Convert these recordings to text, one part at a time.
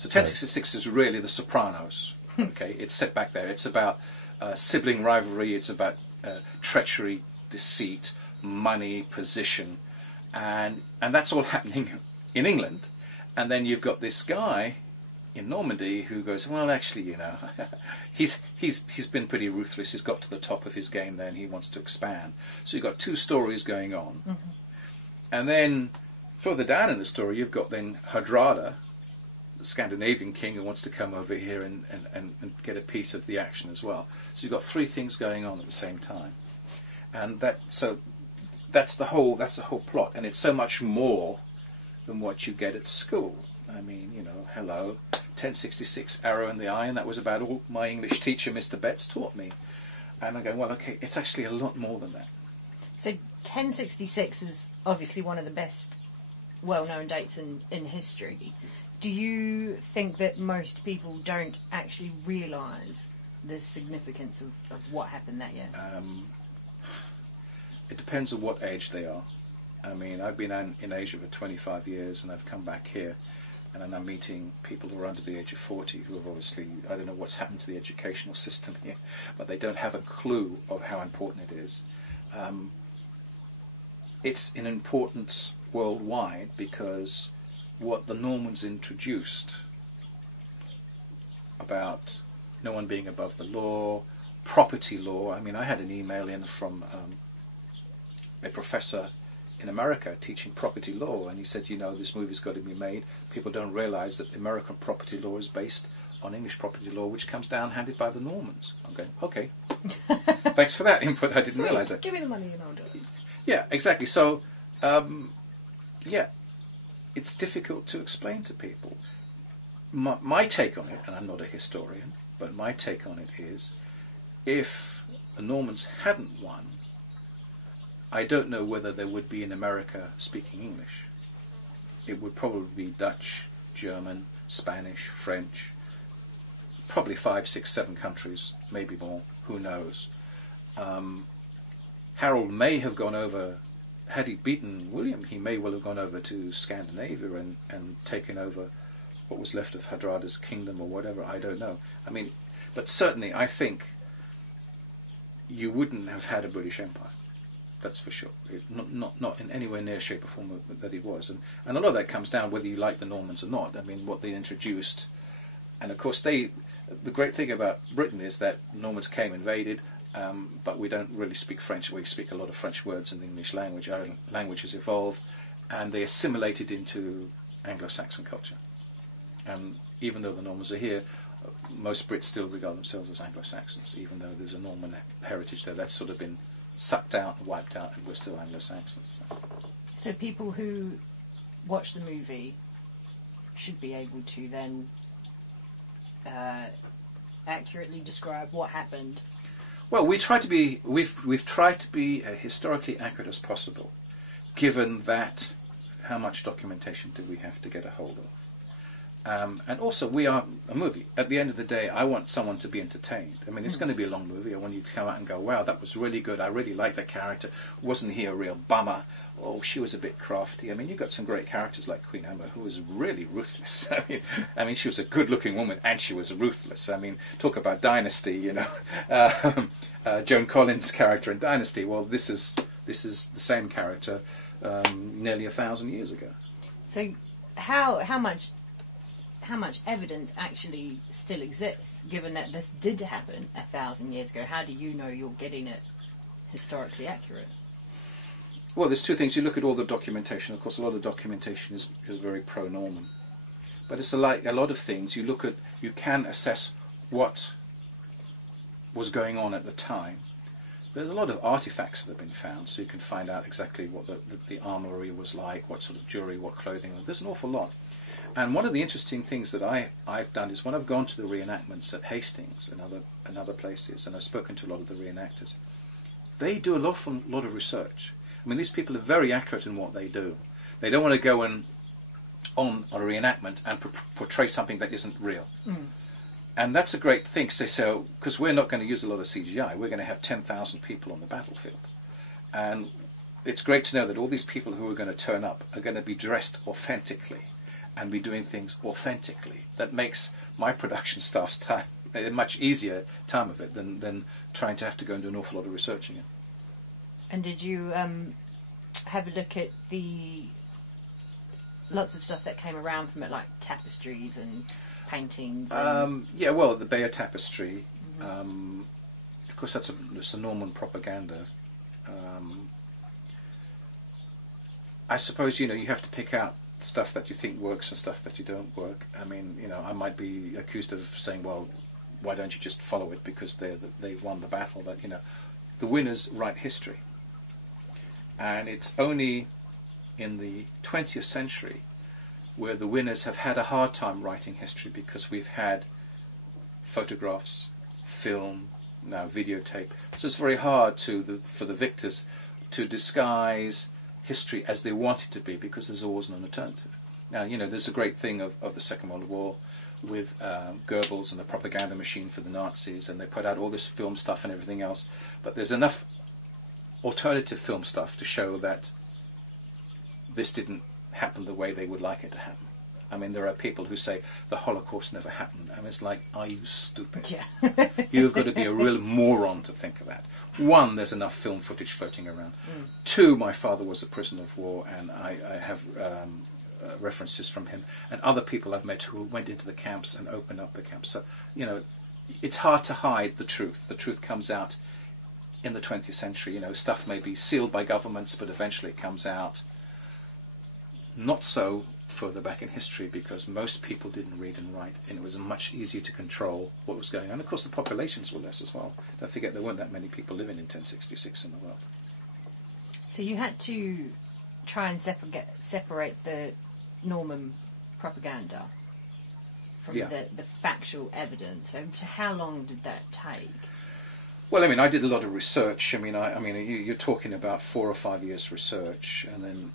So 1066 is really The Sopranos. Okay, it's set back there. It's about sibling rivalry. It's about treachery, deceit, money, position, and that's all happening in England. And then you've got this guy in Normandy who goes, well, actually, you know, he's been pretty ruthless. He's got to the top of his game there, and he wants to expand. So you've got two stories going on, and then further down in the story, you've got then Hardrada, the Scandinavian king, who wants to come over here and get a piece of the action as well. So you've got three things going on at the same time, and that's the whole plot, and it's so much more than what you get at school. I mean, you know, hello, 1066, arrow in the eye, and that was about all my English teacher, Mr. Betts, taught me. And I'm going, well, okay, it's actually a lot more than that. So 1066 is obviously one of the best well-known dates in history. Do you think that most people don't actually realise the significance of what happened that year? It depends on what age they are. I mean, I've been in Asia for 25 years, and I've come back here, and I'm meeting people who are under the age of 40 who have obviously, I don't know what's happened to the educational system here, but they don't have a clue of how important it is. It's an importance worldwide because what the Normans introduced about no one being above the law, property law. I mean, I had an email in from a professor in America teaching property law, and he said, you know, this movie's got to be made. People don't realise that the American property law is based on English property law, which comes down handed by the Normans. I'm going, okay, thanks for that input. I didn't realise that. Give me the money and I'll do it. Yeah, exactly. So, yeah, it's difficult to explain to people. My take on it, and I'm not a historian, but my take on it is, if the Normans hadn't won, I don't know whether there would be in America speaking English. It would probably be Dutch, German, Spanish, French, probably 5, 6, 7 countries, maybe more, who knows. Harold may have gone over, had he beaten William, he may well have gone over to Scandinavia and taken over what was left of Hardrada's kingdom or whatever, I don't know. I mean, but certainly I think you wouldn't have had a British Empire. That's for sure. Not in anywhere near shape or form that it was. And a lot of that comes down whether you like the Normans or not. I mean, what they introduced. And of course, the great thing about Britain is that Normans came, invaded, but we don't really speak French. We speak a lot of French words in the English language. Our language has evolved, and they assimilated into Anglo-Saxon culture. And even though the Normans are here, most Brits still regard themselves as Anglo-Saxons, even though there's a Norman heritage there. That's sort of been sucked out and wiped out, and we're still Anglo-Saxons. So people who watch the movie should be able to then accurately describe what happened. Well, we've tried to be historically accurate as possible, given that how much documentation do we have to get a hold of. And also, we are a movie. At the end of the day, I want someone to be entertained. I mean, it's going to be a long movie. I want you to come out and go, wow, that was really good. I really liked that character. Wasn't he a real bummer? Oh, she was a bit crafty. I mean, you've got some great characters like Queen Emma, who was really ruthless. I mean, she was a good-looking woman, and she was ruthless. I mean, talk about Dynasty, you know. Joan Collins' character in Dynasty. Well, this is the same character nearly 1,000 years ago. So, how much evidence actually still exists, given that this did happen 1,000 years ago? How do you know you're getting it historically accurate? Well, there's two things. You look at all the documentation. Of course, a lot of documentation is very pro-Norman. But it's like a lot of things. You look at, you can assess what was going on at the time. There's a lot of artifacts that have been found, so you can find out exactly what the armoury was like, what sort of jewellery, what clothing. There's an awful lot. And one of the interesting things that I've done is when I've gone to the reenactments at Hastings and other places, and I've spoken to a lot of the reenactors, they do a lot of research. I mean, these people are very accurate in what they do. They don't want to go on a reenactment and portray something that isn't real. Mm. And that's a great thing. So, because we're not going to use a lot of CGI, we're going to have 10,000 people on the battlefield. And it's great to know that all these people who are going to turn up are going to be dressed authentically. and be doing things authentically. That makes my production staff's time a much easier time of it than trying to have to go and do an awful lot of researching it. And did you have a look at the lots of stuff that came around from it, like tapestries and paintings? And... yeah, well, the Bayeux Tapestry, of course, it's a Norman propaganda. I suppose, you have to pick out stuff that you think works and stuff that you don't work. I mean, I might be accused of saying, well, why don't you just follow it because they won the battle? But, the winners write history. And it's only in the 20th century where the winners have had a hard time writing history because we've had photographs, film, now videotape. So it's very hard for the victors to disguise history as they want it to be because there's always an alternative. Now, there's a great thing of the Second World War with Goebbels and the propaganda machine for the Nazis, and they put out all this film stuff and everything else, but there's enough alternative film stuff to show that this didn't happen the way they would like it to happen. I mean, there are people who say the Holocaust never happened. I mean, it's like, are you stupid? Yeah. You've got to be a real moron to think of that. One, there's enough film footage floating around. Two, my father was a prisoner of war, and I have references from him. And other people I've met who went into the camps and opened up the camps. So, it's hard to hide the truth. The truth comes out in the 20th century. Stuff may be sealed by governments, but eventually it comes out. Not so further back in history because most people didn't read and write, and it was much easier to control what was going on. And of course the populations were less as well. Don't forget there weren't that many people living in 1066 in the world. So you had to try and separate the Norman propaganda from the factual evidence. So how long did that take? Well, I mean, I did a lot of research. I mean, you're talking about 4 or 5 years research, and then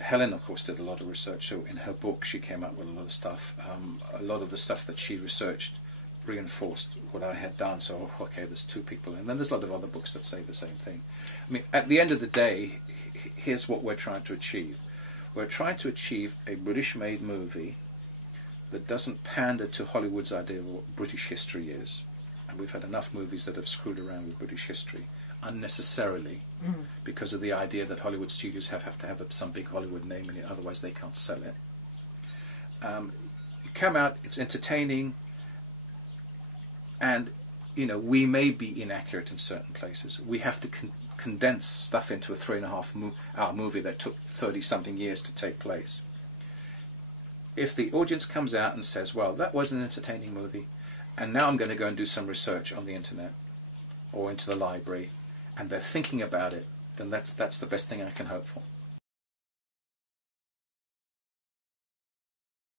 Helen, of course, did a lot of research. So in her book, she came up with a lot of stuff. A lot of the stuff that she researched reinforced what I had done. So, okay, there's 2 people, and then there's a lot of other books that say the same thing. I mean, at the end of the day, here's what we're trying to achieve. We're trying to achieve a British-made movie that doesn't pander to Hollywood's idea of what British history is. And we've had enough movies that have screwed around with British history unnecessarily because of the idea that Hollywood studios have to have some big Hollywood name in it, otherwise they can't sell it. You come out, it's entertaining, and we may be inaccurate in certain places. We have to condense stuff into a 3.5-hour movie that took 30-something years to take place. If the audience comes out and says, well, that was an entertaining movie, and now I'm going to go and do some research on the internet or into the library, and they're thinking about it, then that's the best thing I can hope for.